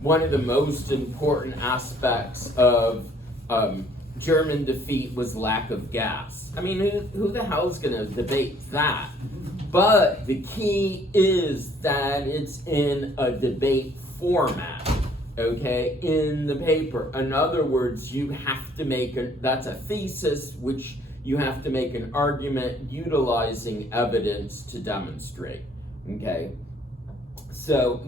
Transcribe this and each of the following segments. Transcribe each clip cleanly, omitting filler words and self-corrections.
One of the most important aspects of German defeat was lack of gas. I mean, who the hell's going to debate that? But the key is that it's in a debate format, okay, in the paper. In other words, you have to make that's a thesis, which you have to make an argument utilizing evidence to demonstrate, okay? So,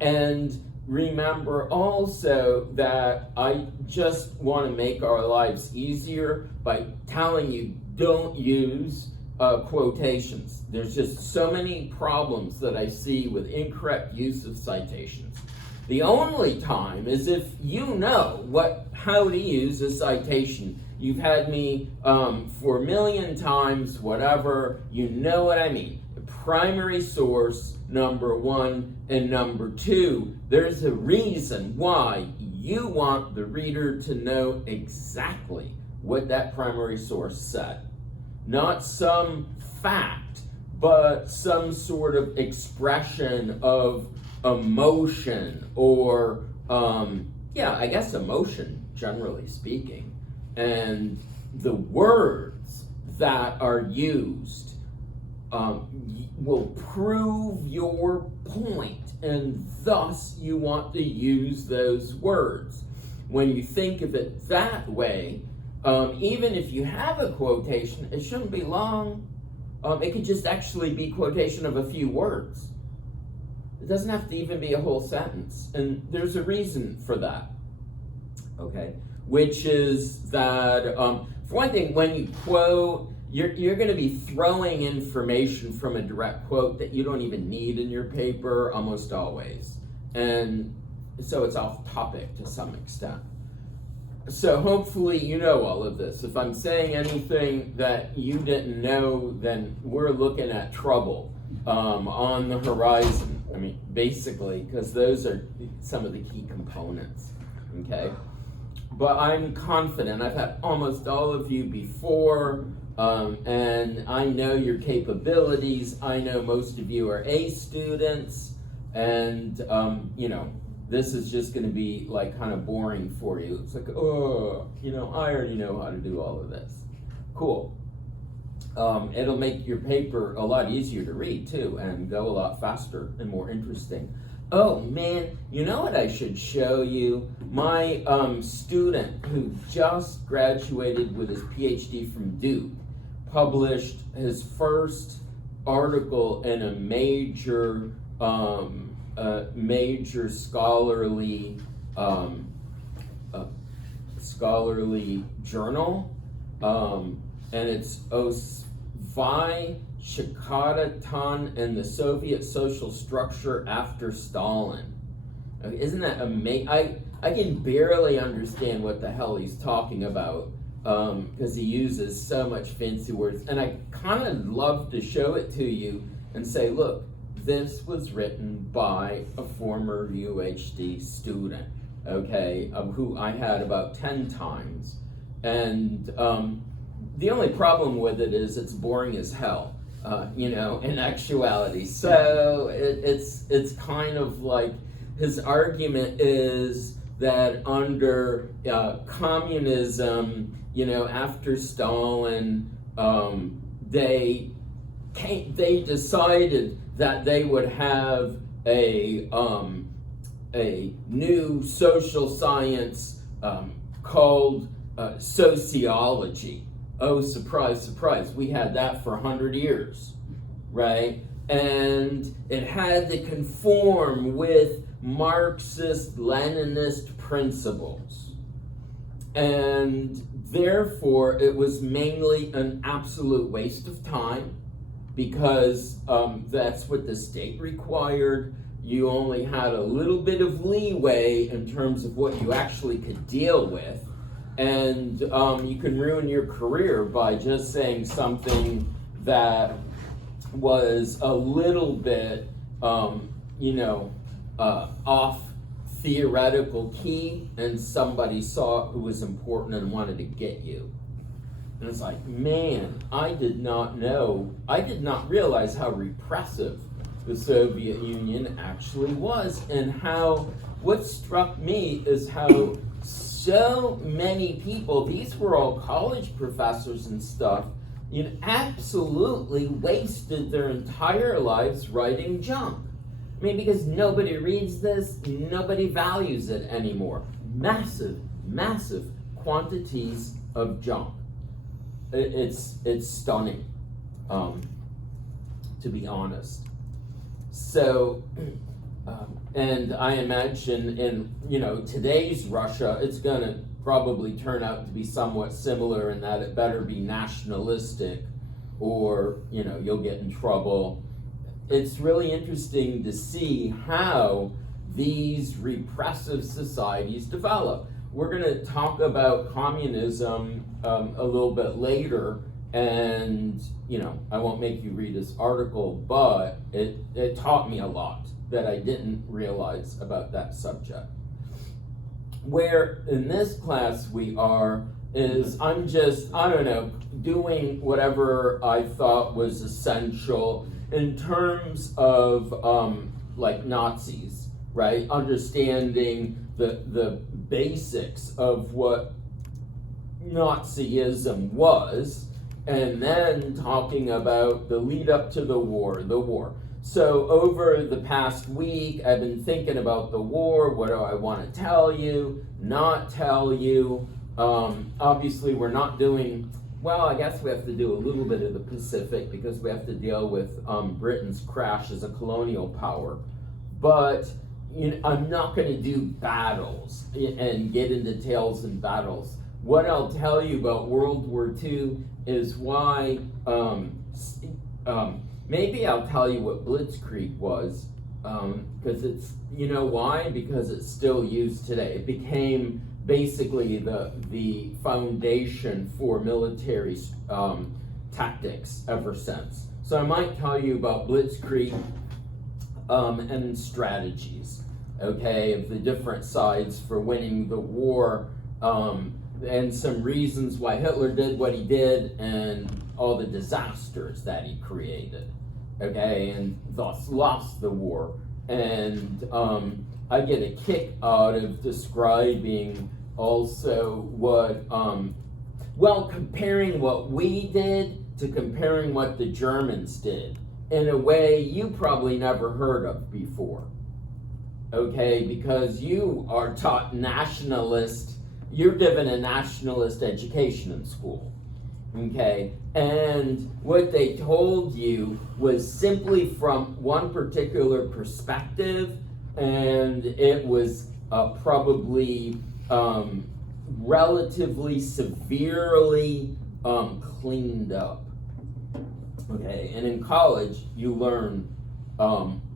and remember also that I just want to make our lives easier by telling you don't use quotations. There's just so many problems that I see with incorrect use of citations. The only time is if you know how to use a citation. You've had me for a million times, whatever, you know what I mean. The primary source, number one, and number two, there's a reason why you want the reader to know exactly what that primary source said. Not some fact, but some sort of expression of emotion or, I guess emotion, generally speaking. And the words that are used will prove your point, and thus you want to use those words. When you think of it that way, even if you have a quotation, it shouldn't be long. It could just actually be quotation of a few words. It doesn't have to even be a whole sentence, and there's a reason for that, okay? Which is that, for one thing, when you quote, you're going to be throwing information from a direct quote that you don't even need in your paper almost always. And so it's off topic to some extent. So hopefully you know all of this. If I'm saying anything that you didn't know, then we're looking at trouble on the horizon. I mean, basically, because those are some of the key components, okay? But I'm confident. I've had almost all of you before, and I know your capabilities. I know most of you are A students, and this is just going to be like kind of boring for you. It's like, I already know how to do all of this. Cool. It'll make your paper a lot easier to read too, and go a lot faster and more interesting. Oh man, you know what I should show you? My student who just graduated with his PhD from Duke published his first article in a major scholarly journal, and it's Osvai Shakatatan and the Soviet Social Structure After Stalin. Isn't that amazing? I can barely understand what the hell he's talking about because he uses so much fancy words. And I kind of love to show it to you and say, look, this was written by a former UHD student, okay, who I had about 10 times. And the only problem with it is it's boring as hell. In actuality. So it's kind of like his argument is that under communism, after Stalin, they decided that they would have a new social science called sociology. Oh, surprise, surprise. We had that for 100 years, right? And it had to conform with Marxist-Leninist principles. And therefore, it was mainly an absolute waste of time because that's what the state required. You only had a little bit of leeway in terms of what you actually could deal with. And you can ruin your career by just saying something that was a little bit, off theoretical key, and somebody saw it who was important and wanted to get you. And it's like, man, I did not realize how repressive the Soviet Union actually was, and how what struck me is how so many people, these were all college professors and stuff, absolutely wasted their entire lives writing junk. I mean, because nobody reads this, nobody values it anymore. Massive, massive quantities of junk. It's stunning, to be honest. So, and I imagine in today's Russia, it's gonna probably turn out to be somewhat similar in that it better be nationalistic, or you'll get in trouble. It's really interesting to see how these repressive societies develop. We're going to talk about communism a little bit later, and I won't make you read this article, but it taught me a lot that I didn't realize about that subject. Where in this class we are is I'm just, doing whatever I thought was essential in terms of like Nazis, right? Understanding the basics of what Nazism was, and then talking about the lead up to the war. So over the past week, I've been thinking about the war. What do I want to tell you, not tell you? Obviously, we're not doing, well, I guess we have to do a little bit of the Pacific because we have to deal with Britain's crash as a colonial power. But I'm not going to do battles and get into tales and battles. What I'll tell you about World War II is why, maybe I'll tell you what Blitzkrieg was, because it's, why? Because it's still used today. It became basically the foundation for military tactics ever since. So I might tell you about Blitzkrieg and strategies, okay, of the different sides for winning the war, and some reasons why Hitler did what he did, and all the disasters that he created, okay, and thus lost the war. And I get a kick out of describing also what, comparing what we did to comparing what the Germans did in a way you probably never heard of before, okay, because you are taught nationalist, you're given a nationalist education in school, okay, and what they told you was simply from one particular perspective, and it was probably relatively severely cleaned up, okay, and in college you learn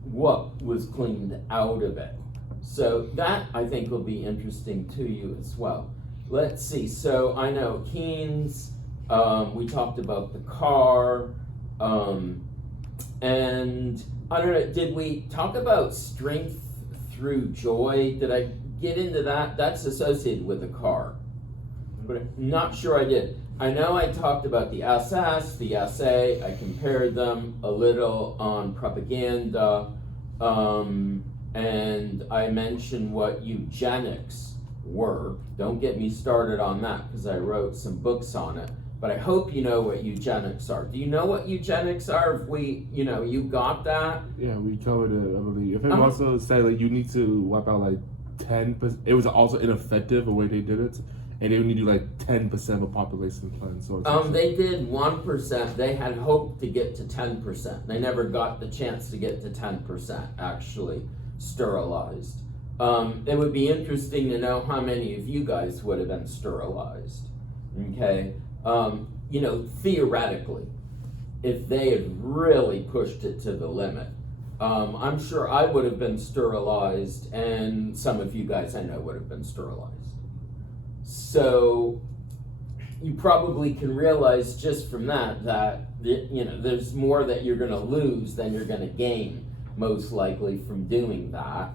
what was cleaned out of it. So that, I think, will be interesting to you as well. Let's see, so I know Keynes, we talked about the car, and I don't know, did we talk about strength through joy? Did I get into that? That's associated with the car, but I'm not sure I did. I know I talked about the SS, the SA, I compared them a little on propaganda, and I mentioned what eugenics were. Don't get me started on that because I wrote some books on it. But I hope you know what eugenics are. Do you know what eugenics are? If we, you got that? Yeah, we covered it, I believe. If it also said like you need to wipe out like 10%. It was also ineffective the way they did it, and they would need to do like 10% of a population cleanse. So they did 1%. They had hoped to get to 10%. They never got the chance to get to 10% actually sterilized. It would be interesting to know how many of you guys would have been sterilized. Okay. Theoretically, if they had really pushed it to the limit, I'm sure I would have been sterilized, and some of you guys I know would have been sterilized. So you probably can realize just from that there's more that you're going to lose than you're going to gain, most likely, from doing that.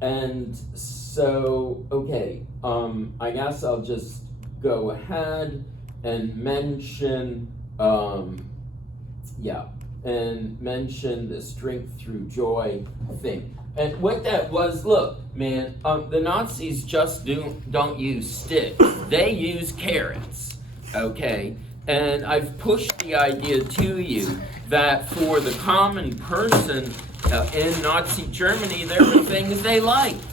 And so, okay, I guess I'll just go ahead and mention, and mentioned the strength through joy thing. And what that was, look, man, the Nazis just don't use sticks. They use carrots, okay? And I've pushed the idea to you that for the common person in Nazi Germany, there were things they liked.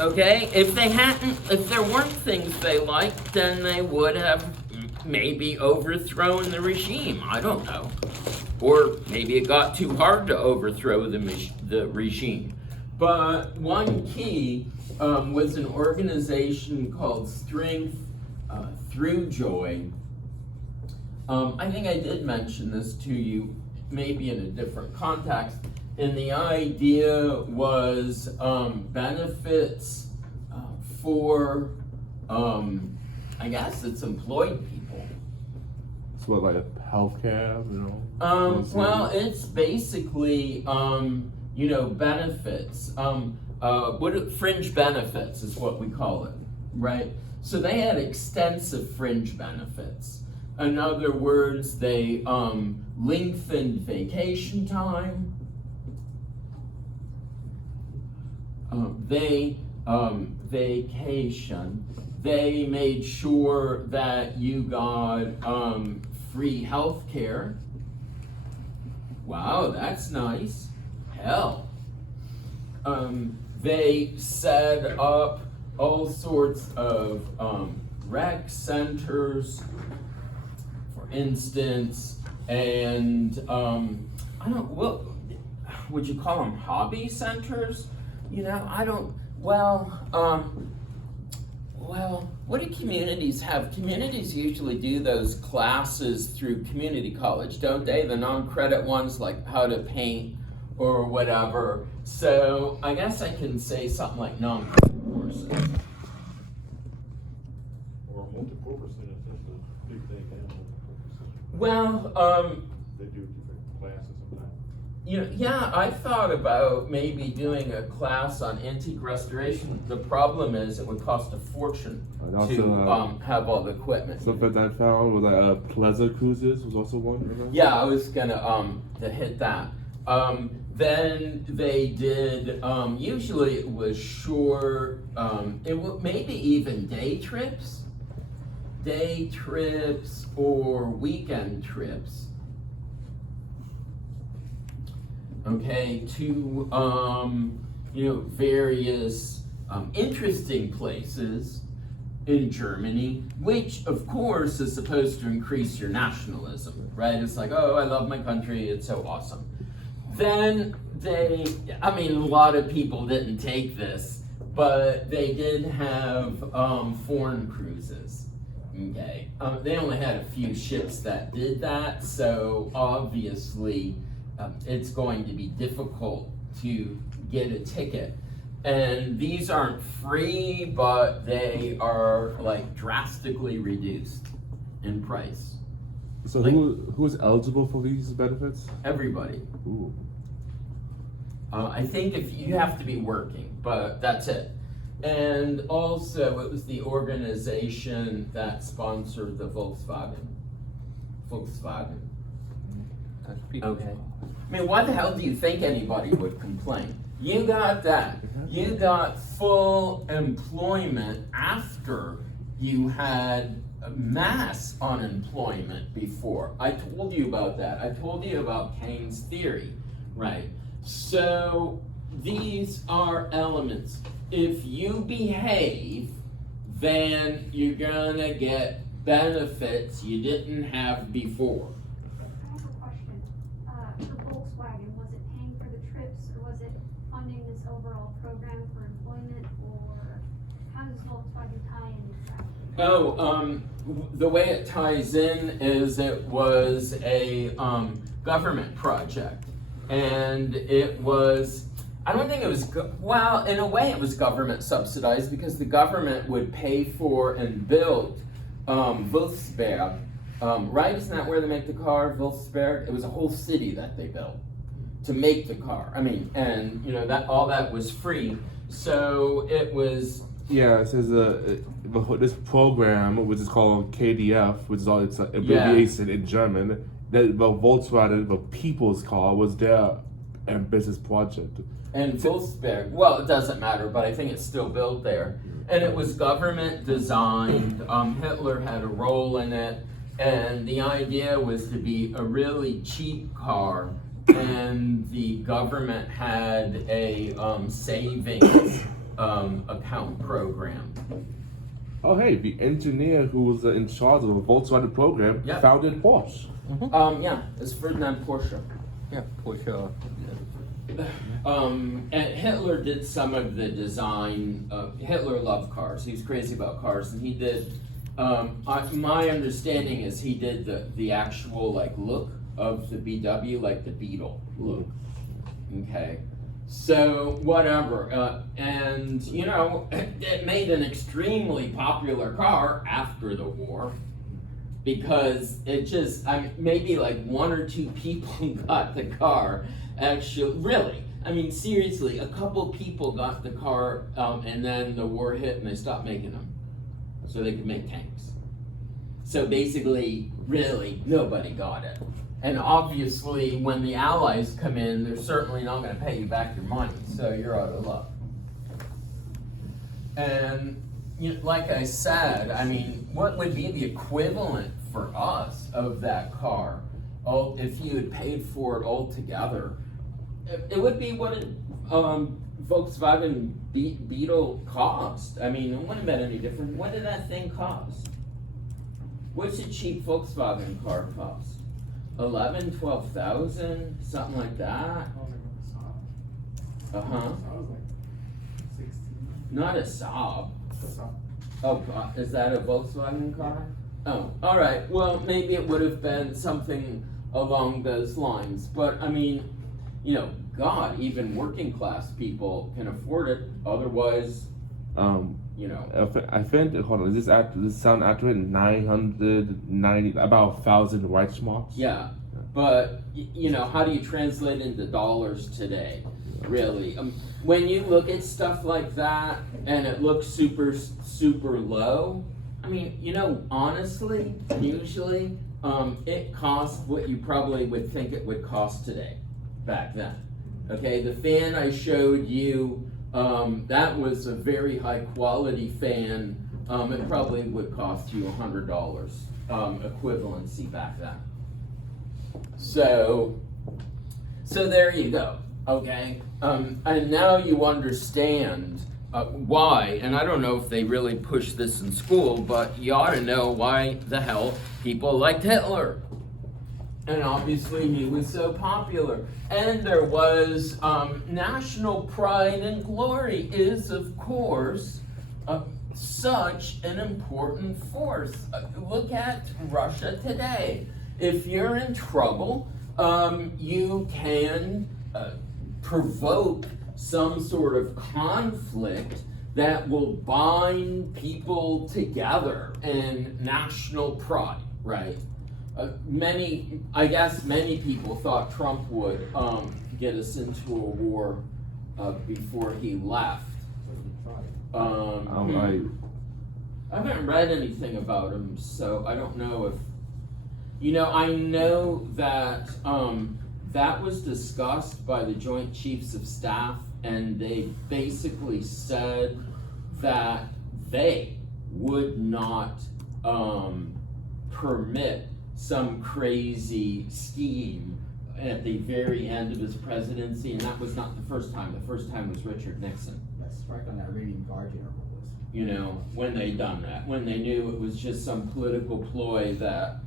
Okay? If there weren't things they liked, then they would have maybe overthrown the regime. I don't know. Or maybe it got too hard to overthrow the regime. But one key was an organization called Strength Through Joy. I think I did mention this to you, maybe in a different context. And the idea was benefits for, I guess it's employed people. So what, like healthcare, Well, it's basically, benefits. Fringe benefits is what we call it, right? So they had extensive fringe benefits. In other words, they lengthened vacation time. They made sure that you got free health care. Wow, that's nice. Hell. They set up all sorts of rec centers, for instance, and what would you call them? Hobby centers? What do communities have? Communities usually do those classes through community college, don't they? The non-credit ones, like how to paint or whatever. So I guess I can say something like non-credit courses. Or multi-purpose centers, that's a big thing, multi-purpose centers. Well, They do different classes sometimes. Yeah, I thought about maybe doing a class on antique restoration. The problem is it would cost a fortune to have all the equipment. Something that I found was like pleasure cruises was also one. Remember? Yeah, I was gonna to hit that. Then they did. Usually it was short. Maybe even day trips or weekend trips. Okay, to various interesting places in Germany, which of course is supposed to increase your nationalism, right? It's like, oh, I love my country, it's so awesome. Then a lot of people didn't take this, but they did have foreign cruises. Okay, they only had a few ships that did that, so obviously it's going to be difficult to get a ticket. And these aren't free, but they are like drastically reduced in price. So who is eligible for these benefits? Everybody. Ooh. I think if you have to be working, but that's it. And also it was the organization that sponsored the Volkswagen. Okay. Why the hell do you think anybody would complain? You got that. You got full employment after you had mass unemployment before. I told you about that. I told you about Keynes' theory, right? So these are elements. If you behave, then you're gonna get benefits you didn't have before. I have a question. For Volkswagen, was it paying for the trips, or was it funding this overall program for employment, or how does Volkswagen tie in exactly? The way it ties in is it was a government project, and it was, I don't think it was, in a way it was government subsidized because the government would pay for and build Wolfsberg, right? Isn't that where they make the car, Wolfsberg? It was a whole city that they built to make the car. That all that was free. So it was. Yeah, it says this program, which is called KDF, which is all its abbreviation in German, that the Volkswagen, the people's car, was their ambitious project. And Wolfsburg, well, it doesn't matter, but I think it's still built there. And it was government designed. Hitler had a role in it, and the idea was to be a really cheap car. And the government had a savings account program. Oh, hey, the engineer who was in charge of the Volkswagen program Yep. founded Porsche. Yeah, it's Ferdinand Porsche. Yeah, for sure. And Hitler did some of the design. Hitler loved cars. He was crazy about cars, and he did. My understanding is he did the actual like look of the VW, like the Beetle look. Okay, so whatever, and you know, it made an extremely popular car after the war. Because it just, I mean, maybe like one or two people got the car. Actually, really, I mean, seriously, a couple people got the car, and then the war hit and they stopped making them, so they could make tanks. So basically, really, nobody got it. And obviously, when the Allies come in, they're certainly not going to pay you back your money, so you're out of luck. And you know, like I said, I mean, what would be the equivalent for us of that car? Oh, if you had paid for it altogether, it would be what a Volkswagen Beetle cost. I mean, it wouldn't have been any different. What did that thing cost? What's a cheap Volkswagen car cost? 11, 12,000, something like that. Uh huh. Not a Saab. Oh, is that a Volkswagen car? Oh, all right. Well, maybe it would have been something along those lines. But I mean, you know, God, even working class people can afford it. Otherwise, you know. I think, hold on, does this sound accurate? 990, about 1,000 Reichsmarks? Yeah, but you know, how do you translate into dollars today? Really, when you look at stuff like that and it looks super low, I mean, you know, honestly, usually it costs what you probably would think it would cost today, back then. Okay, the fan I showed you, that was a very high quality fan. It probably would cost you $100 equivalency back then. So there you go. Okay, and now you understand why, and I don't know if they really push this in school, but you ought to know why the hell people liked Hitler. And obviously he was so popular. And there was national pride and glory is, of course, such an important force. Look at Russia today. If you're in trouble, you can provoke some sort of conflict that will bind people together in national pride, right? Many people thought Trump would get us into a war before he left. Right. I haven't read anything about him, so I don't know if, you know, I know that that was discussed by the Joint Chiefs of Staff, and they basically said that they would not permit some crazy scheme at the very end of his presidency, and that was not the first time. The first time was Richard Nixon. That's right on that Iranian Guardian was. You know, when they done that, when they knew it was just some political ploy that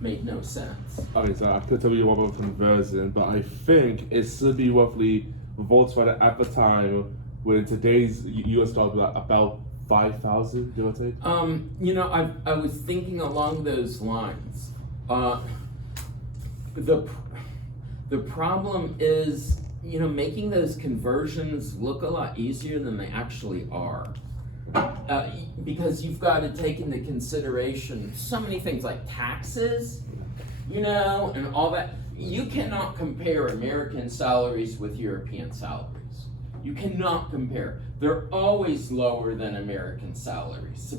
made no sense. Okay, so I could tell you about conversion, but I think it should be roughly Volkswagen at the time, when today's US dollar about 5,000, give or take. You know, I was thinking along those lines. The problem is, you know, making those conversions look a lot easier than they actually are. Because you've got to take into consideration so many things like taxes, you know, and all that. You cannot compare American salaries with European salaries. You cannot compare. They're always lower than American salaries.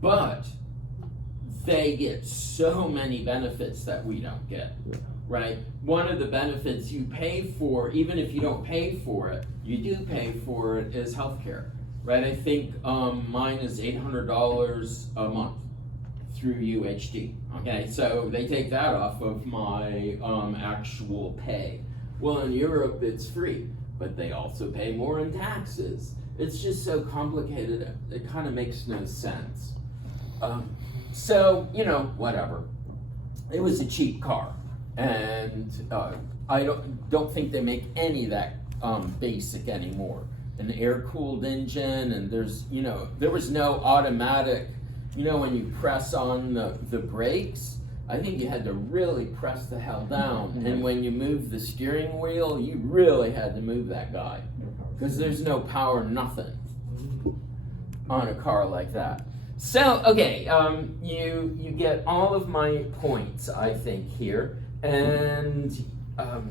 But they get so many benefits that we don't get, right? One of the benefits you pay for, even if you don't pay for it, you do pay for it, is healthcare, right? I think mine is $800 a month through UHD, okay? So they take that off of my actual pay. Well, in Europe, it's free, but they also pay more in taxes. It's just so complicated, it kind of makes no sense. So, whatever. It was a cheap car, and I don't think they make any of that basic anymore. An air-cooled engine, and there was no automatic, when you press on the brakes, I think you had to really press the hell down. And when you move the steering wheel, you really had to move that guy. Because there's no power, nothing on a car like that. So, okay, you get all of my points, I think, here. And I've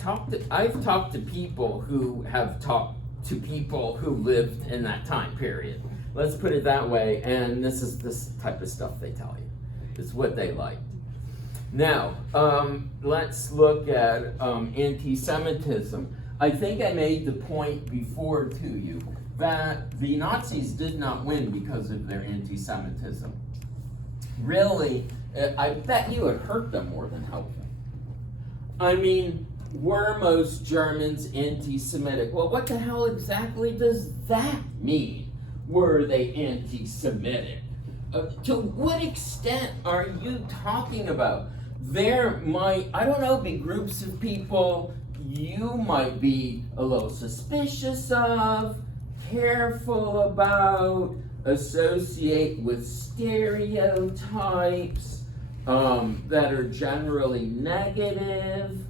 talked to people who have talked to people who lived in that time period. Let's put it that way, and this is this type of stuff they tell you. It's what they liked. Now, let's look at anti-Semitism. I think I made the point before to you that the Nazis did not win because of their anti-Semitism. Really, I bet you it hurt them more than helped them. I mean, were most Germans anti-Semitic? Well, what the hell exactly does that mean? Were they anti-Semitic? To what extent are you talking about? There might, I don't know, be groups of people you might be a little suspicious of, careful about, associate with stereotypes that are generally negative.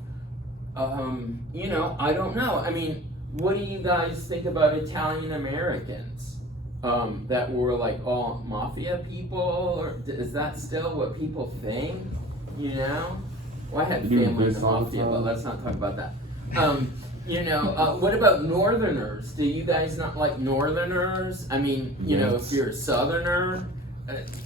I don't know. I mean, what do you guys think about Italian Americans? That were like all mafia people, or is that still what people think? Well, I had family in the mafia, but let's not talk about that. What about Northerners? Do you guys not like Northerners? I mean, if you're a Southerner,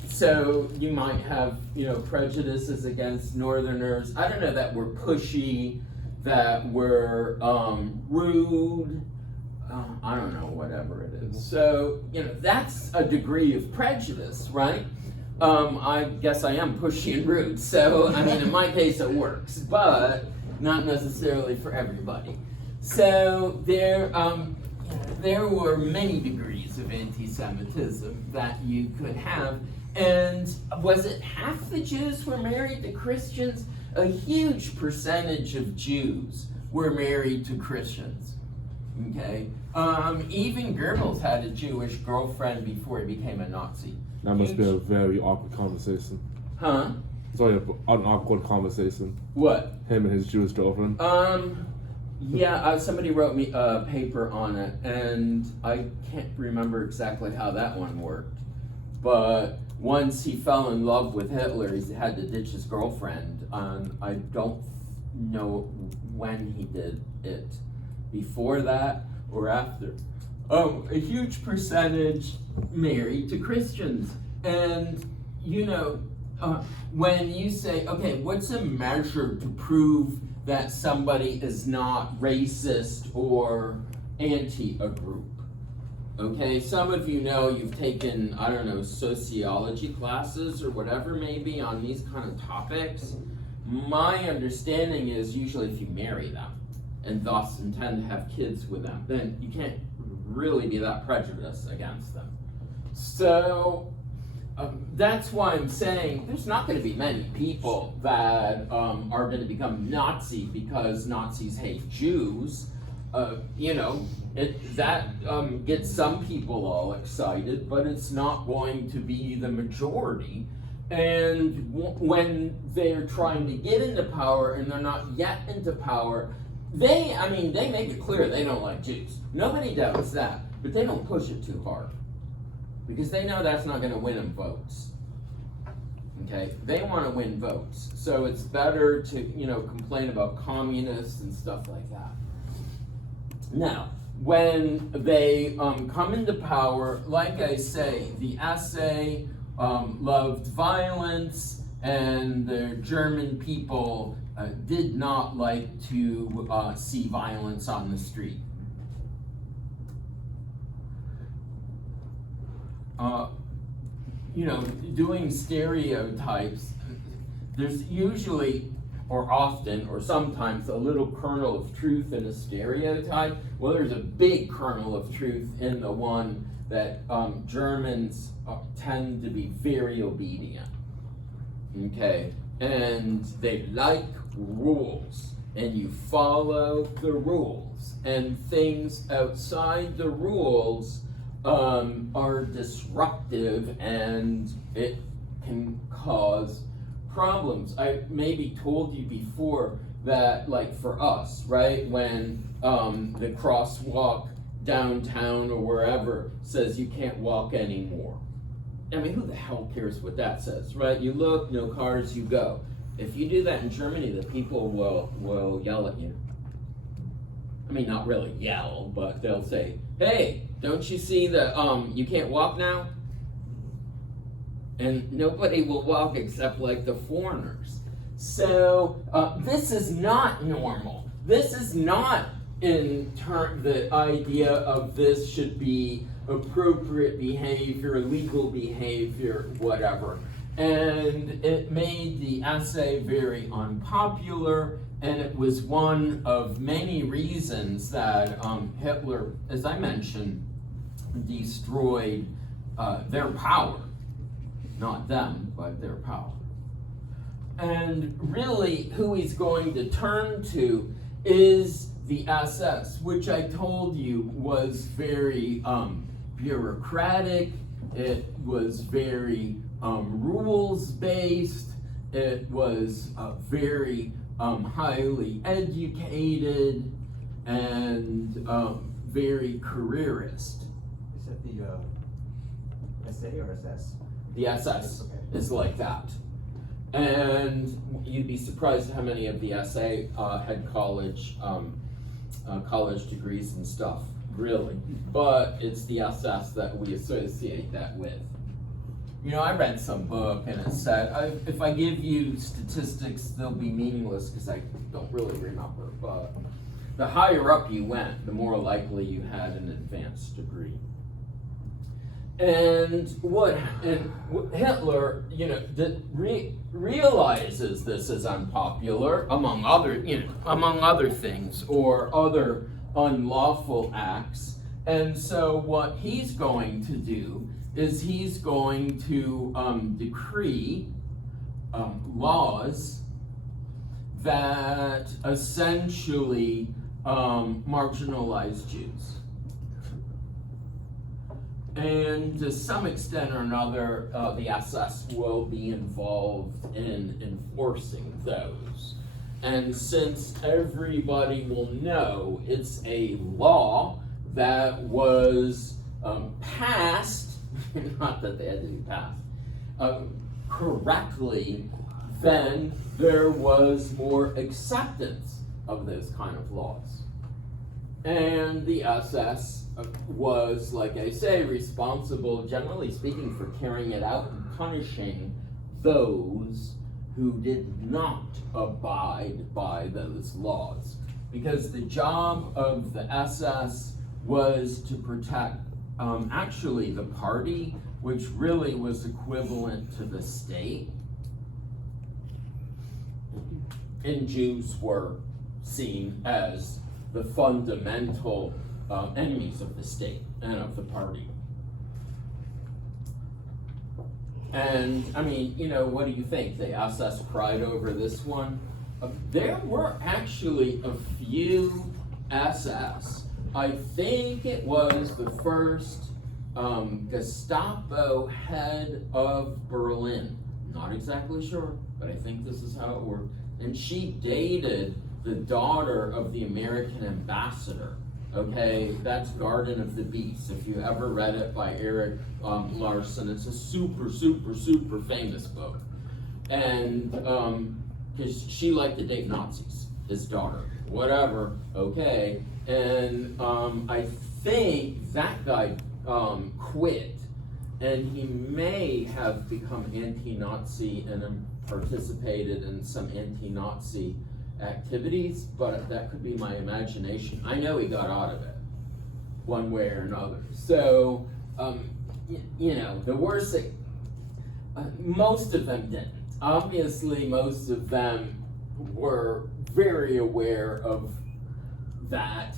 so you might have, prejudices against Northerners. I don't know, that we're pushy, that we're rude. I don't know, whatever it is. So, that's a degree of prejudice, right? I guess I am pushy and rude. So, I mean, in my case, it works, but not necessarily for everybody. So, there were many degrees of anti-Semitism that you could have. And was it half the Jews were married to Christians? A huge percentage of Jews were married to Christians. Okay. Even Goebbels had a Jewish girlfriend before he became a Nazi. That must be a very awkward conversation. Huh? It's only an awkward conversation. What? Him and his Jewish girlfriend. Somebody wrote me a paper on it, and I can't remember exactly how that one worked. But once he fell in love with Hitler, he had to ditch his girlfriend. I don't know when he did it. Before that or after. A huge percentage married to Christians. And, when you say, okay, what's a measure to prove that somebody is not racist or anti a group? Okay, some of you've taken, sociology classes or whatever maybe on these kind of topics. My understanding is usually if you marry them, and thus intend to have kids with them, then you can't really be that prejudiced against them. So that's why I'm saying there's not going to be many people that are going to become Nazi because Nazis hate Jews. That gets some people all excited, but it's not going to be the majority. And when they're trying to get into power and they're not yet into power, they make it clear they don't like Jews. Nobody doubts that, but they don't push it too hard because they know that's not going to win them votes. Okay, they want to win votes, so it's better to complain about communists and stuff like that. Now, when they come into power, like I say, the SA loved violence, and the German people did not like to see violence on the street. Doing stereotypes, there's usually, or often, or sometimes a little kernel of truth in a stereotype. Well, there's a big kernel of truth in the one that Germans tend to be very obedient. Okay, and they like rules, and you follow the rules, and things outside the rules are disruptive, and it can cause problems. I maybe told you before that, like for us, right, when the crosswalk downtown or wherever says you can't walk anymore. I mean, who the hell cares what that says, right? You look, no cars, you go. If you do that in Germany, the people will yell at you. I mean, not really yell, but they'll say, hey, don't you see that you can't walk now? And nobody will walk except like the foreigners. So this is not normal. This is not the idea of this should be appropriate behavior, legal behavior, whatever. And it made the essay very unpopular, and it was one of many reasons that Hitler, as I mentioned, destroyed their power. Not them, but their power. And really, who he's going to turn to is the SS, which I told you was very bureaucratic. It was very rules-based. It was very highly educated and very careerist. Is that the SA or SS? The SS Okay. is like that. And you'd be surprised how many of the SA had college degrees and stuff, really. But it's the SS that we associate that with. I read some book and it said, if I give you statistics, they'll be meaningless because I don't really remember. But the higher up you went, the more likely you had an advanced degree. And Hitler, realizes this is unpopular, among other things, or other unlawful acts. And so what he's going to do is he's going to decree laws that essentially marginalize Jews. And to some extent or another, the SS will be involved in enforcing those. And since everybody will know it's a law that was passed, not that they had to be passed, correctly, then there was more acceptance of those kind of laws. And the SS was, like I say, responsible, generally speaking, for carrying it out and punishing those who did not abide by those laws. Because the job of the SS was to protect actually the party, which really was equivalent to the state. And Jews were seen as the fundamental enemies of the state and of the party. And I mean, what do you think? The SS cried over this one. There were actually a few SS. I think it was the first Gestapo head of Berlin. Not exactly sure, but I think this is how it worked. And she dated the daughter of the American ambassador. Okay, that's Garden of the Beast. If you ever read it by Eric Larson, it's a super, super, super famous book. And because she liked to date Nazis. his daughter, whatever, okay. And I think that guy quit, and he may have become anti-Nazi and participated in some anti-Nazi activities, but that could be my imagination. I know he got out of it, one way or another. So, you know, the worst thing, most of them didn't. Obviously, most of them were very aware of that.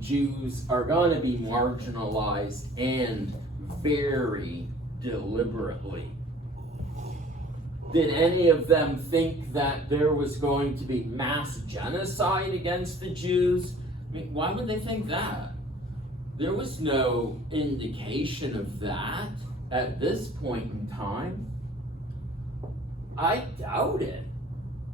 Jews are going to be marginalized, and very deliberately. Did any of them think that there was going to be mass genocide against the Jews? I mean, why would they think that? There was no indication of that at this point in time. I doubt it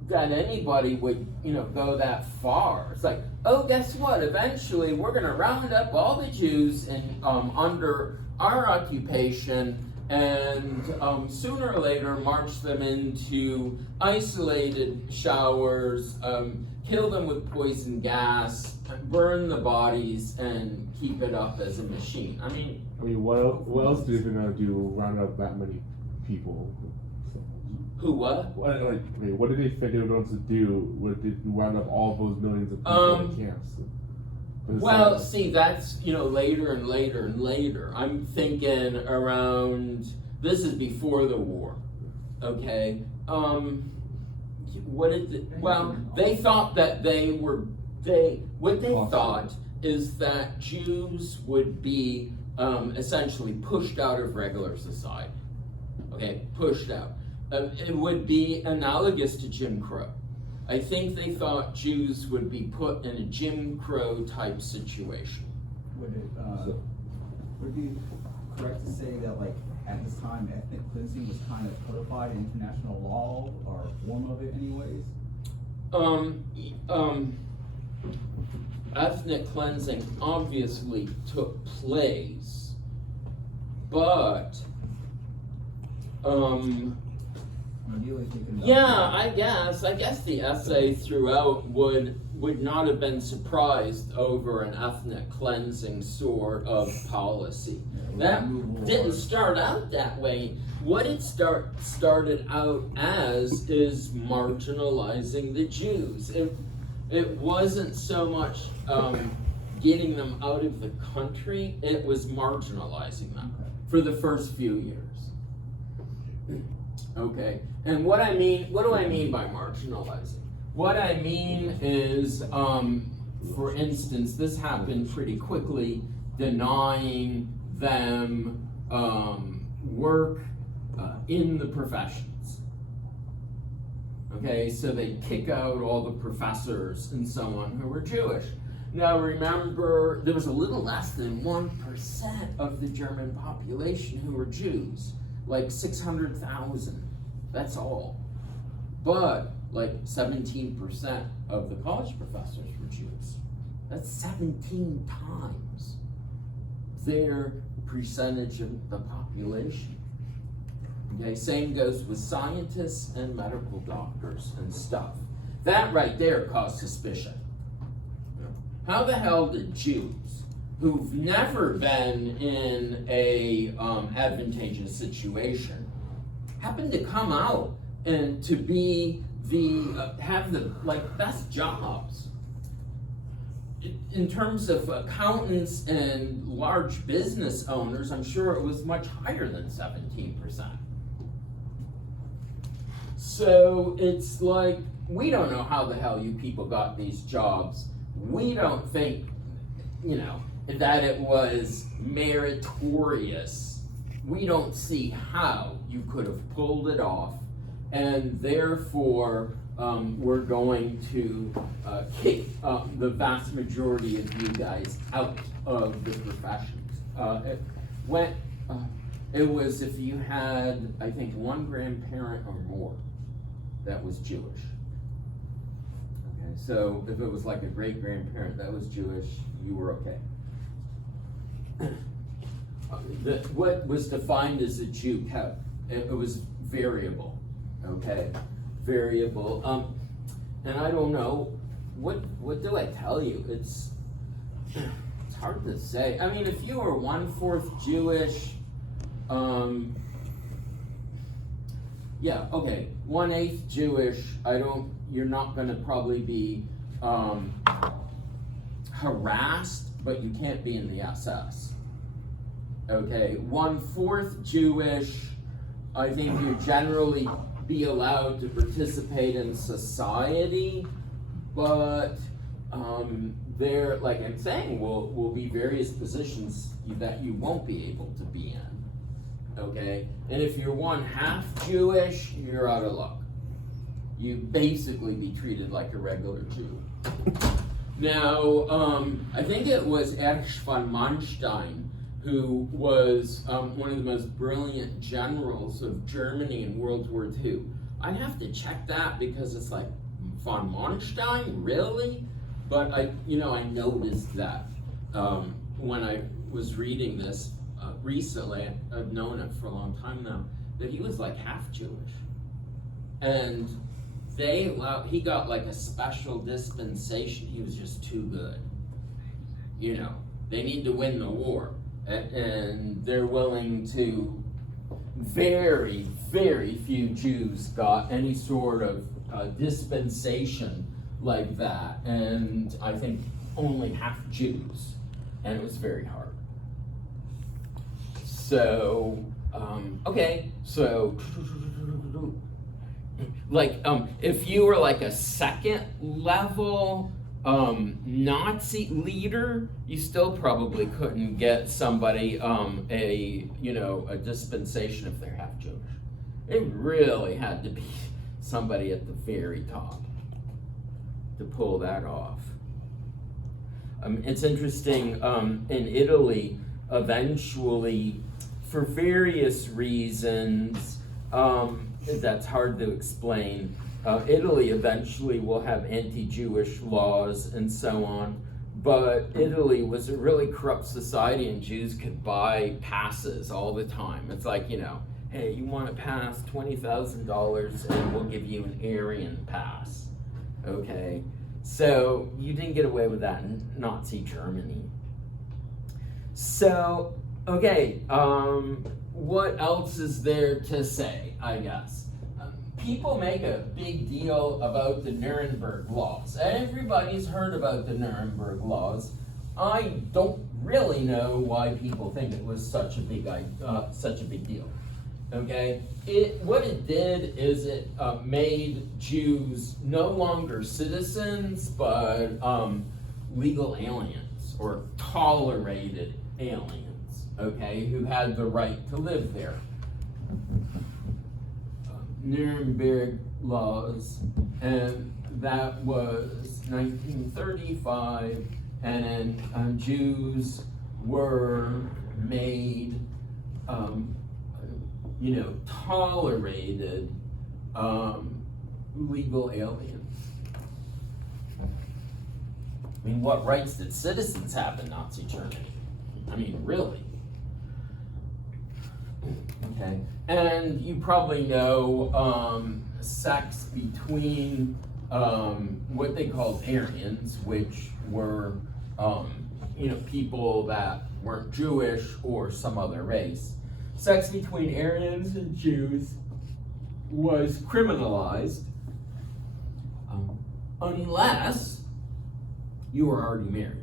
that anybody would, you know, go that far. It's like, oh, guess what? Eventually, we're going to round up all the Jews under our occupation, and sooner or later march them into isolated showers, kill them with poison gas, burn the bodies, and keep it up as a machine. I mean, what else do you think they're gonna do? Round up that many people? who what? What did they think they were going to do? What did round up all those millions of people in camps? Well, see, that's, you know, later and later and later. I'm thinking around, this is before the war, okay? They thought that what they thought is that Jews would be essentially pushed out of regular society, okay, pushed out. It would be analogous to Jim Crow. I think they thought Jews would be put in a Jim Crow type situation. Would it be correct to say that, like, at this time, ethnic cleansing was kind of codified in international law, or a form of it anyways? Ethnic cleansing obviously took place, but yeah, I guess the essay throughout would not have been surprised over an ethnic cleansing sort of policy. That didn't start out that way. What it started out as is marginalizing the Jews. It wasn't so much getting them out of the country, it was marginalizing them for the first few years. Okay, and what do I mean by marginalizing? What I mean is, for instance, this happened pretty quickly, denying them work in the professions. Okay, so they kick out all the professors and so on who were Jewish. Now remember, there was a little less than 1% of the German population who were Jews. Like 600,000, that's all. But like 17% of the college professors were Jews. That's 17 times their percentage of the population. Okay, same goes with scientists and medical doctors and stuff. That right there caused suspicion. How the hell did Jews, who've never been in a advantageous situation, happen to come out and to be have the best jobs? In terms of accountants and large business owners, I'm sure it was much higher than 17%. So it's like, we don't know how the hell you people got these jobs. We don't think, you know, that it was meritorious. We don't see how you could have pulled it off, and therefore we're going to kick the vast majority of you guys out of the professions. It was if you had, I think, one grandparent or more that was Jewish. Okay, so if it was like a great grandparent that was Jewish, you were okay. What was defined as a Jew kept, it was variable, okay? Variable. And I don't know what do I tell you? It's hard to say. I mean, if you were 1/4 Jewish, yeah, okay, 1/8 Jewish, you're not gonna probably be harassed, but you can't be in the SS. Okay, 1/4 Jewish, I think you generally be allowed to participate in society, but there, like I'm saying, will be various positions that you won't be able to be in. Okay, and if you're 1/2 Jewish, you're out of luck. You basically be treated like a regular Jew. Now, I think it was Erich von Manstein who was one of the most brilliant generals of Germany in World War II. I'd have to check that because it's like, von Manstein, really? But I noticed that when I was reading this recently. I've known it for a long time now, that he was like half Jewish, and he got like a special dispensation. He was just too good. You know, they need to win the war, and they're willing to. Very, very few Jews got any sort of dispensation like that, and I think only half Jews, and it was very hard. So, okay, so like if you were like a second level Nazi leader, you still probably couldn't get somebody a dispensation if they're half Jewish. It really had to be somebody at the very top to pull that off. It's interesting, in Italy, eventually, for various reasons, that's hard to explain, Italy eventually will have anti-Jewish laws and so on, but Italy was a really corrupt society and Jews could buy passes all the time. It's like, hey, you want to pass $20,000 and we'll give you an Aryan pass, okay? So you didn't get away with that in Nazi Germany. So, okay, what else is there to say, I guess? People make a big deal about the Nuremberg laws. Everybody's heard about the Nuremberg laws. I don't really know why people think it was such a big deal. Okay, what it did is it made Jews no longer citizens, but legal aliens or tolerated aliens. Okay, who had the right to live there. Nuremberg laws, and that was 1935, and then Jews were made, tolerated legal aliens. I mean, what rights did citizens have in Nazi Germany? I mean, really? Okay, and you probably know sex between what they called Aryans, which were people that weren't Jewish or some other race. Sex between Aryans and Jews was criminalized unless you were already married.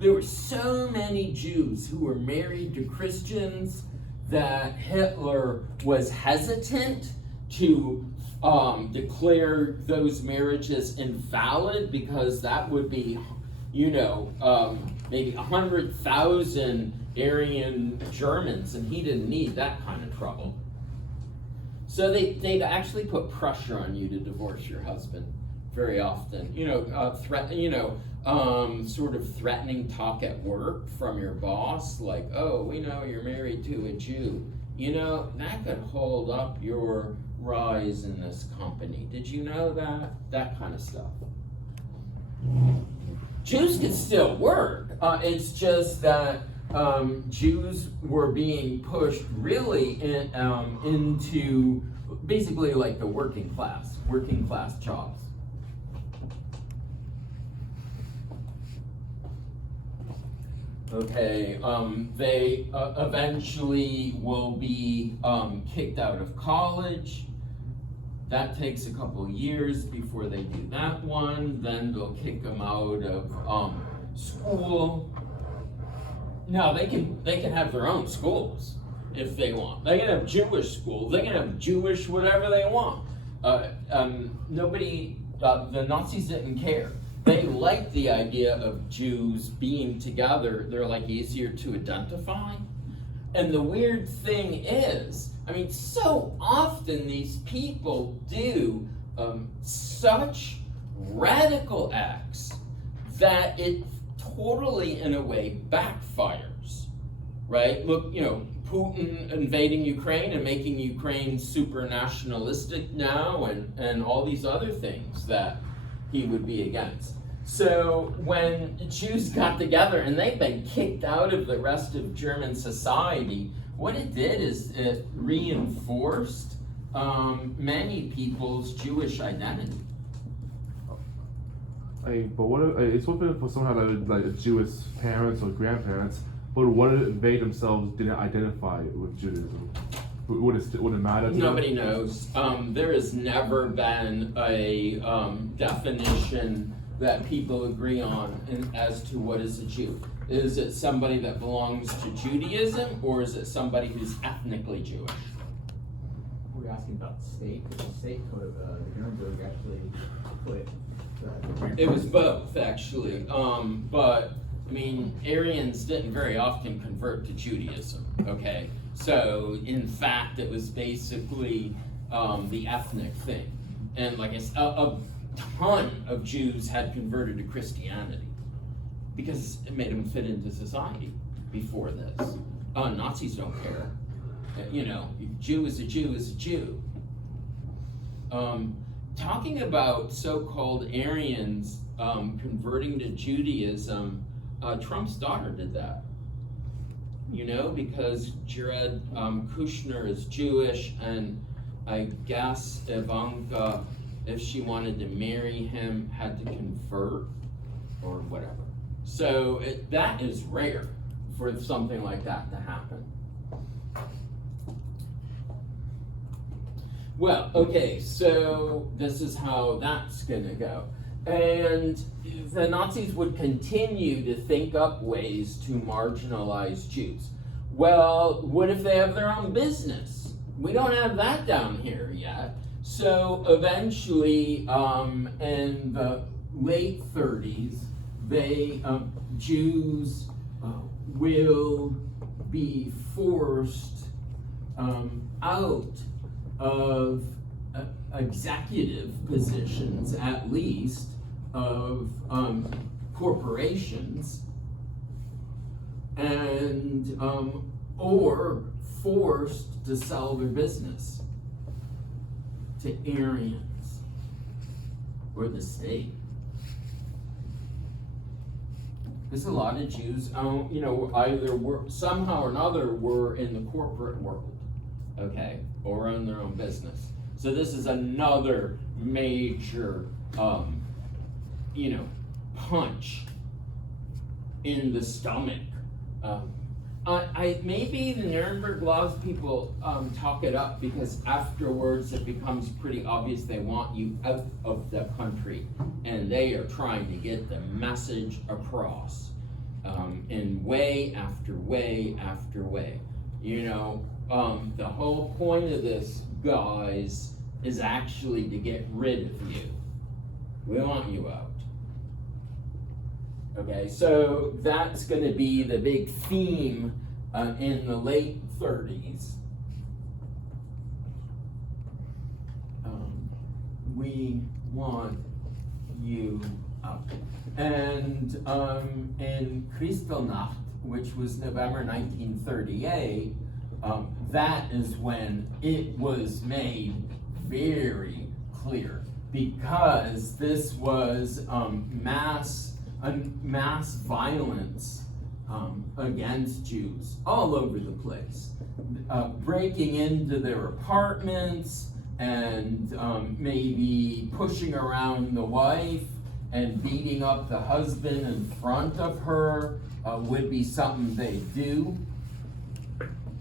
There were so many Jews who were married to Christians that Hitler was hesitant to declare those marriages invalid, because that would be, maybe 100,000 Aryan Germans, and he didn't need that kind of trouble. So they'd actually put pressure on you to divorce your husband very often. Sort of threatening talk at work from your boss, like, oh, we know you're married to a Jew. That could hold up your rise in this company. Did you know that? That kind of stuff. Jews could still work. It's just that Jews were being pushed really into basically like the working class jobs. Okay, they eventually will be kicked out of college. That takes a couple years before they do that one. Then they'll kick them out of school. Now they can have their own schools if they want. They can have Jewish schools. They can have Jewish whatever they want. Nobody, the Nazis didn't care. They liked the idea of Jews being together. They're like easier to identify. And the weird thing is, I mean, so often these people do such radical acts that it totally, in a way, backfires, right? Look, you know, Putin invading Ukraine and making Ukraine super nationalistic now, and all these other things that he would be against. So when Jews got together and they've been kicked out of the rest of German society, what it did is it reinforced many people's Jewish identity. But what if, it's one thing for someone who had like Jewish parents or grandparents, but what if they themselves didn't identify with Judaism? Would it matter to Nobody them? knows. There has never been a definition that people agree on as to what is a Jew. Is it somebody that belongs to Judaism, or is it somebody who's ethnically Jewish? We're asking about the state, because the state code of the Nuremberg actually put It was both, actually. But, I mean, Aryans didn't very often convert to Judaism, okay? So, in fact, it was basically the ethnic thing. And like I said, a ton of Jews had converted to Christianity because it made them fit into society before this. Nazis don't care. You know, Jew is a Jew is a Jew. Talking about so-called Aryans converting to Judaism, Trump's daughter did that. You know, because Jared Kushner is Jewish, and I guess Ivanka, if she wanted to marry him, had to convert or whatever. So that is rare for something like that to happen. Well, okay, so this is how that's gonna go. And the Nazis would continue to think up ways to marginalize Jews. Well, what if they have their own business? We don't have that down here yet. So eventually, in the late 30s, Jews will be forced out of executive positions, at least, of corporations, and or forced to sell their business to Aryans or the state. Because a lot of Jews, you know, either were somehow or another were in the corporate world, okay, or own their own business. So this is another major, you know, punch in the stomach. Maybe the Nuremberg laws people talk it up because afterwards it becomes pretty obvious they want you out of the country, and they are trying to get the message across in way after way after way. You know, the whole point of this, guys, is actually to get rid of you. We want you out. Okay, so that's going to be the big theme in the late 30s. We want you out. And in Kristallnacht, which was November 1938, that is when it was made very clear, because this was mass violence against Jews all over the place, breaking into their apartments and maybe pushing around the wife and beating up the husband in front of her would be something they do.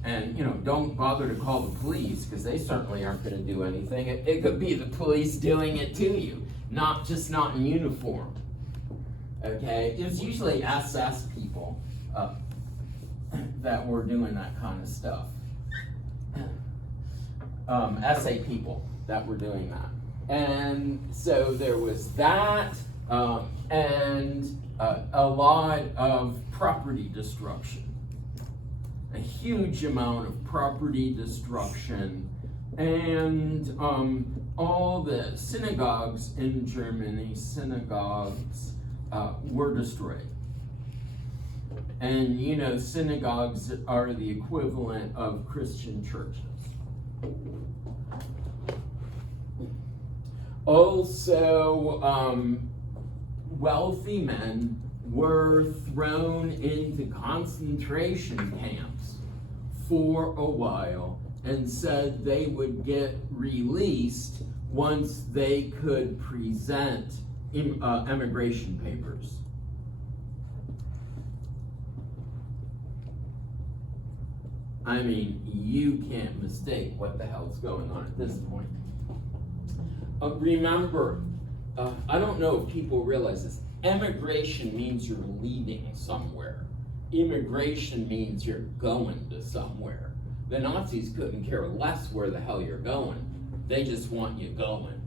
And, don't bother to call the police, because they certainly aren't going to do anything. It could be the police doing it to you, not in uniform. Okay? It was usually SS people that were doing that kind of stuff. SA people that were doing that. And so there was that, and a lot of property destruction. A huge amount of property destruction, and all the synagogues in Germany, were destroyed. And synagogues are the equivalent of Christian churches. Also, wealthy men were thrown into concentration camps for a while and said they would get released once they could present immigration papers. I mean, you can't mistake what the hell's going on at this point. Remember, I don't know if people realize this, emigration means you're leaving somewhere. Immigration means you're going to somewhere. The Nazis couldn't care less where the hell you're going. They just want you going.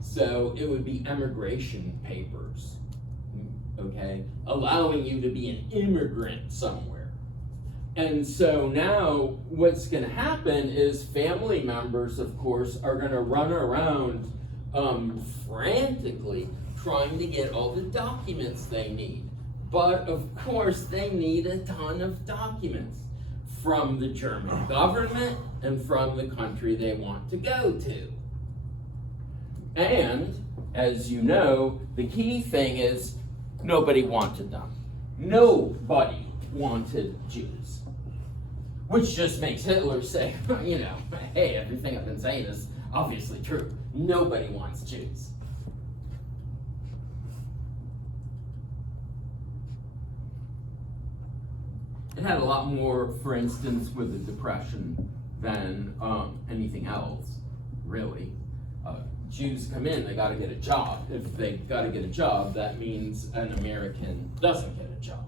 So it would be immigration papers, okay? Allowing you to be an immigrant somewhere. And so now what's gonna happen is family members, of course, are gonna run around frantically trying to get all the documents they need. But of course, they need a ton of documents from the German government and from the country they want to go to. And, as you know, the key thing is nobody wanted them. Nobody wanted Jews. Which just makes Hitler say, hey, everything I've been saying is obviously true. Nobody wants Jews. It had a lot more, for instance, with the Depression than anything else, really. Jews come in, they gotta get a job. If they gotta get a job, that means an American doesn't get a job,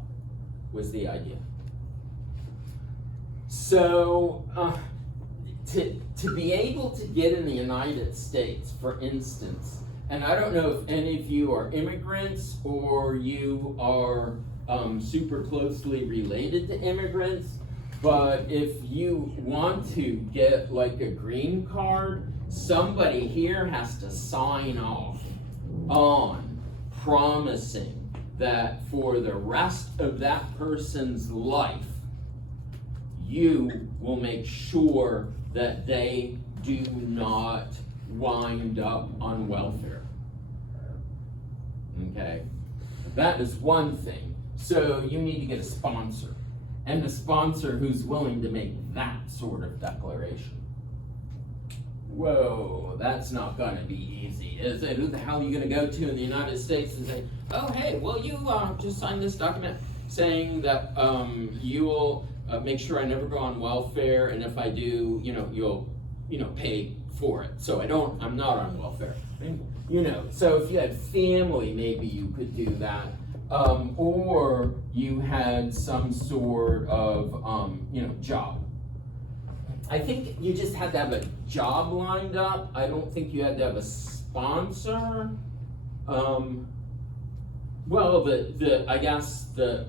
was the idea. So, to be able to get in the United States, for instance, and I don't know if any of you are immigrants or you are super closely related to immigrants, but if you want to get like a green card, somebody here has to sign off on promising that for the rest of that person's life, you will make sure that they do not wind up on welfare. Okay? That is one thing. So you need to get a sponsor, and a sponsor who's willing to make that sort of declaration. Whoa, that's not gonna be easy, is it? Who the hell are you gonna go to in the United States and say, oh, hey, will you just sign this document saying that you will make sure I never go on welfare, and if I do, you'll pay for it. So I'm not on welfare. So if you had family, maybe you could do that. Or you had some sort of, job. I think you just had to have a job lined up. I don't think you had to have a sponsor. Well, I guess the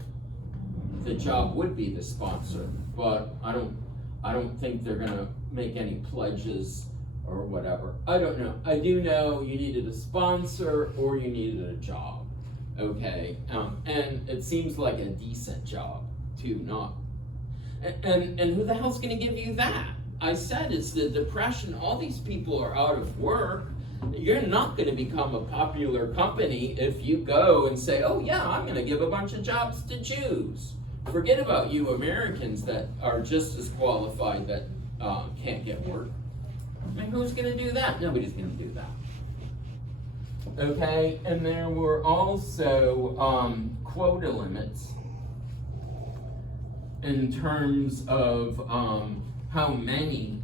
job would be the sponsor, but I don't think they're gonna make any pledges or whatever. I don't know. I do know you needed a sponsor or you needed a job. Okay, and it seems like a decent job too, and who the hell's gonna give you that? I said it's the Depression, all these people are out of work. You're not gonna become a popular company if you go and say, oh yeah, I'm gonna give a bunch of jobs to Jews. Forget about you Americans that are just as qualified that can't get work. I mean, who's gonna do that? Nobody's gonna do that. Okay, and there were also quota limits in terms of how many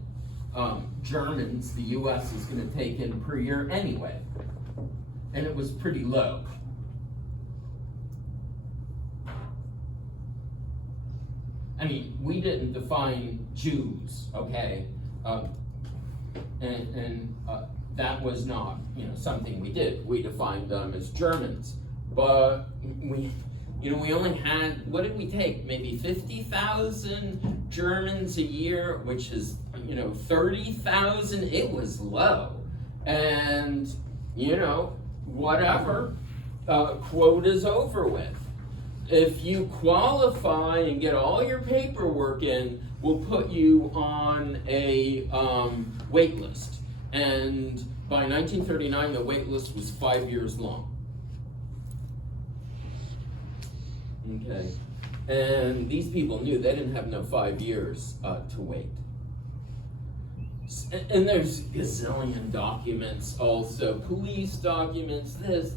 Germans the U.S. is going to take in per year anyway, and it was pretty low. I mean, we didn't define Jews, okay, and that was not, something we did. We defined them as Germans, but we only had, what did we take? Maybe 50,000 Germans a year, which is, 30,000. It was low, and whatever, quota's over with. If you qualify and get all your paperwork in, we'll put you on a wait list. And by 1939, the wait list was 5 years long. Okay. And these people knew they didn't have no 5 years to wait. And there's gazillion documents also, police documents, this.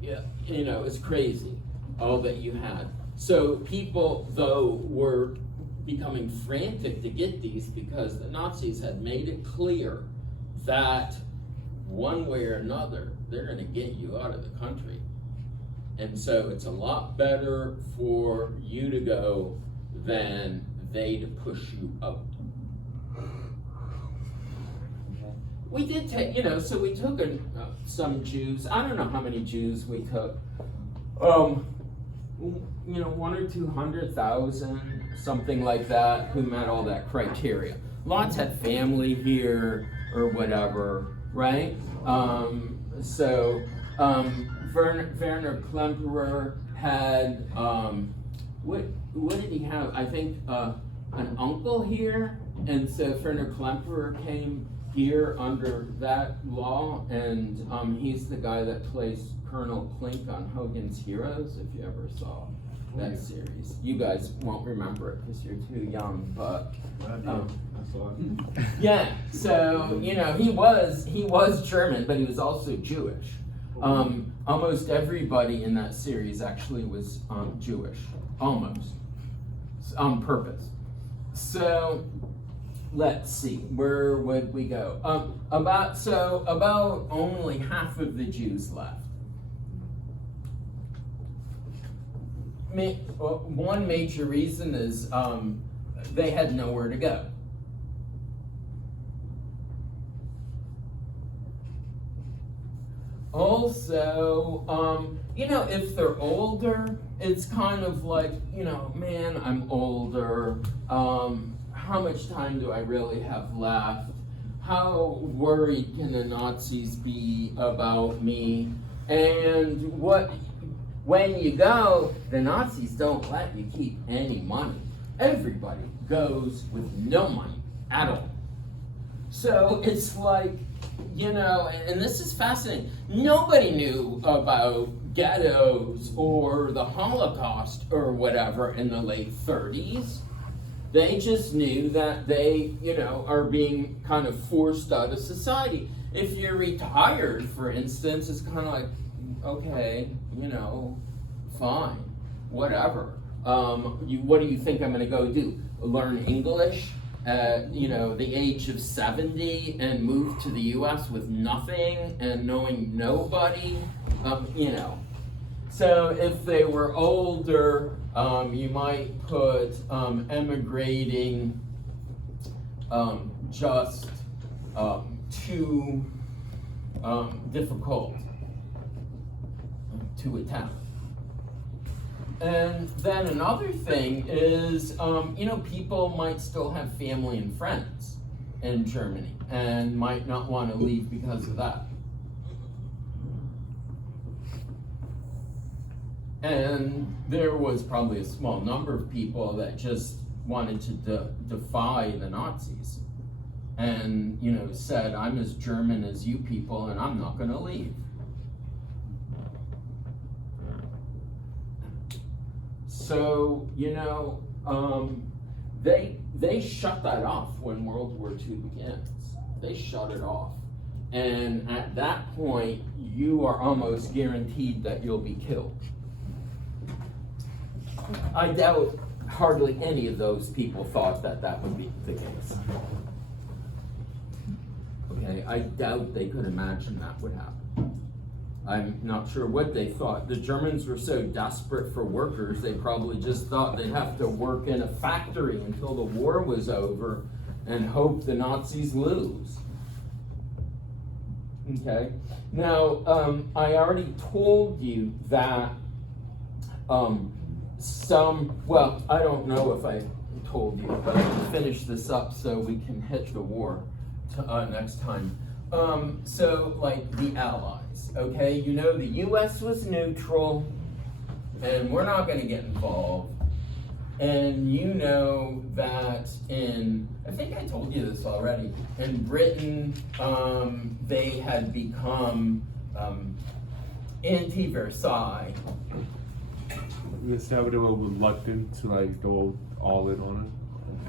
Yeah, it's crazy, all that you had. So people, though, were becoming frantic to get these because the Nazis had made it clear that one way or another, they're going to get you out of the country. And so it's a lot better for you to go than they to push you out. We did take, so we took some Jews. I don't know how many Jews we took. 100,000 or 200,000, something like that, who met all that criteria. Lots had family here or whatever, right? Werner Klemperer had, what did he have? I think an uncle here, and so Werner Klemperer came here under that law, and he's the guy that plays Colonel Klink on Hogan's Heroes, if you ever saw that series. You guys won't remember it because you're too young, but I saw it. yeah, so he was German, but he was also Jewish. Almost everybody in that series actually was Jewish, almost, on purpose. So let's see, where would we go? About only half of the Jews left. One major reason is they had nowhere to go. Also, if they're older, it's kind of like, man, I'm older. How much time do I really have left? How worried can the Nazis be about me? And when you go, the Nazis don't let you keep any money. Everybody goes with no money at all. So it's like, and this is fascinating. Nobody knew about ghettos or the Holocaust or whatever in the late 30s. They just knew that they, are being kind of forced out of society. If you're retired, for instance, it's kind of like, okay, fine, whatever. What do you think I'm going to go do? Learn English at, the age of 70 and move to the U.S. with nothing and knowing nobody? So if they were older, you might put emigrating just too difficult to attempt. And then another thing is, people might still have family and friends in Germany and might not want to leave because of that. And there was probably a small number of people that just wanted to defy the Nazis and, said, I'm as German as you people and I'm not going to leave. So, they shut that off when World War II begins. They shut it off. And at that point, you are almost guaranteed that you'll be killed. I doubt hardly any of those people thought that that would be the case. Okay, I doubt they could imagine that would happen. I'm not sure what they thought. The Germans were so desperate for workers, they probably just thought they'd have to work in a factory until the war was over and hope the Nazis lose. Okay, now I already told you that well, I don't know if I told you, but I'll finish this up so we can hit the war next time. So, like the Allies, okay? You know the U.S. was neutral, and we're not going to get involved. And you know that I think I told you this already, in Britain, they had become anti-Versailles. Is that what they were reluctant to like go all in on it?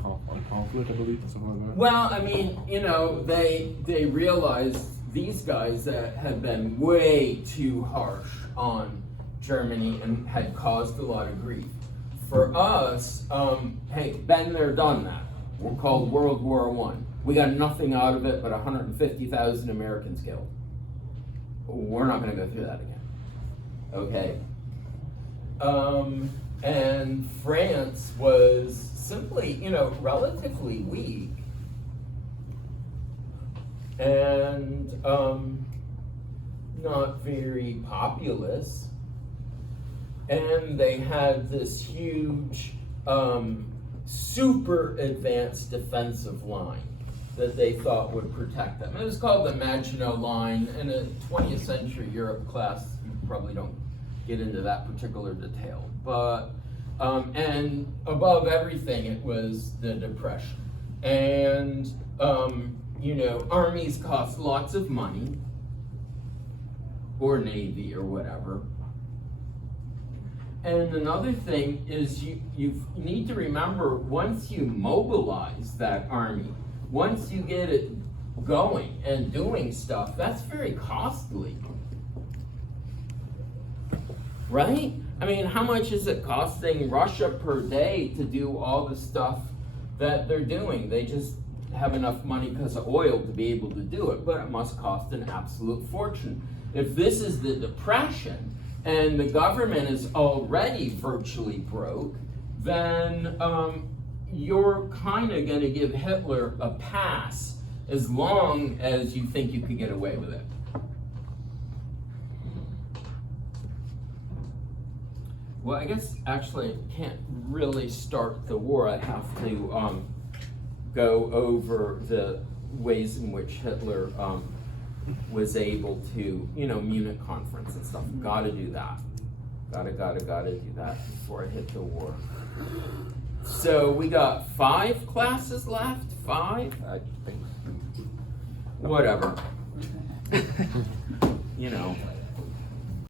On conflict, I believe, or something like that? Well, I mean, you know, they realized these guys that had been way too harsh on Germany and had caused a lot of grief. For us, hey, been there, done that. We're called World War I. We got nothing out of it but 150,000 Americans killed. We're not going to go through that again. Okay. And France was simply, you know, relatively weak. And not very populous. And they had this huge, super advanced defensive line that they thought would protect them. It was called the Maginot Line. In a 20th century Europe class, you probably don't get into that particular detail. But, and above everything, it was the Depression. And, you know, armies cost lots of money, or Navy, or whatever. And another thing is you need to remember, once you mobilize that army, once you get it going and doing stuff, that's very costly. Right? I mean, how much is it costing Russia per day to do all the stuff that they're doing? They just have enough money because of oil to be able to do it, but it must cost an absolute fortune. If this is the Depression, and the government is already virtually broke, then you're kind of going to give Hitler a pass as long as you think you could get away with it. Well, I guess actually I can't really start the war. I have to go over the ways in which Hitler was able to, you know, Munich conference and stuff. Gotta do that. Gotta do that before I hit the war. So we got 5 classes left? 5? I think. Whatever. You know.